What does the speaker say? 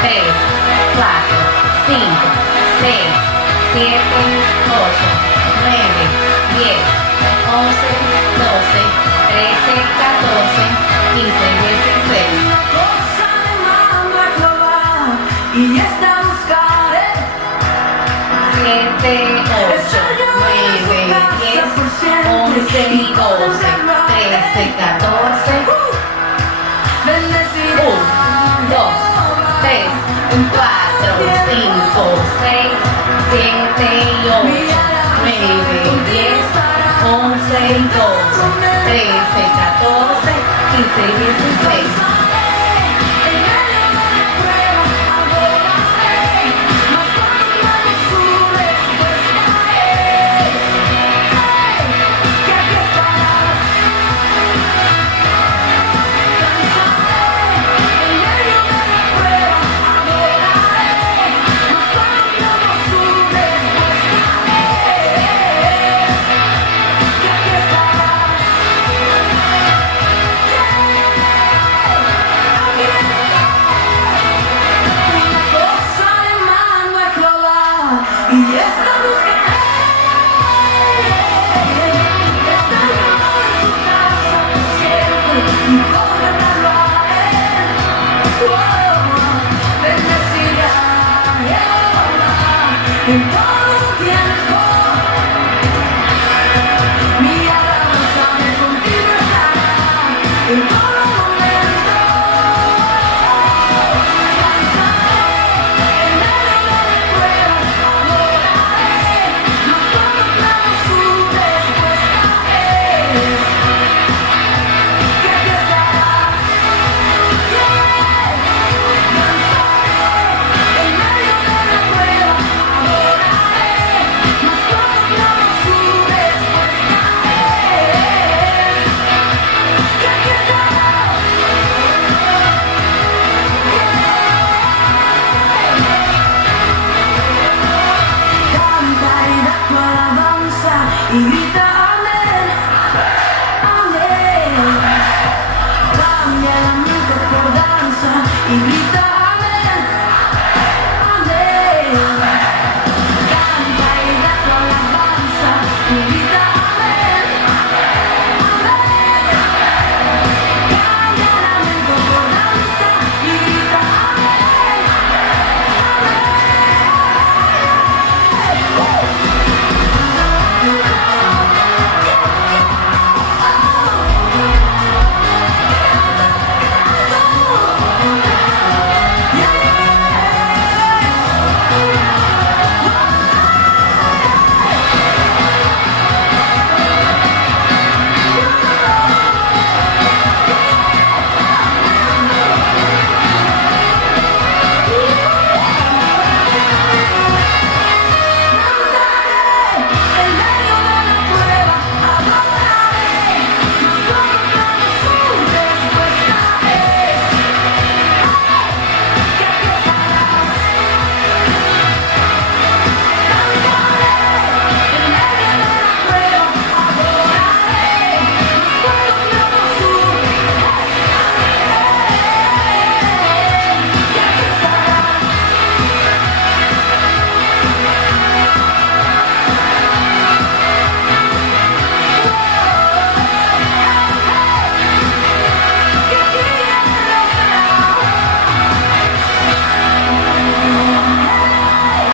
3, 4, 5, 6, 7, 8, 9, 10, 11, 12, 13, 14, 15, 16. Y esta buscaré 7, 8, 9, 10, 11 y 12, 13, 14, 1, 2, 3, 4, 5, 6, 7 y 8, 9, 10, 11 y 12, 13, 14, 15 y 16.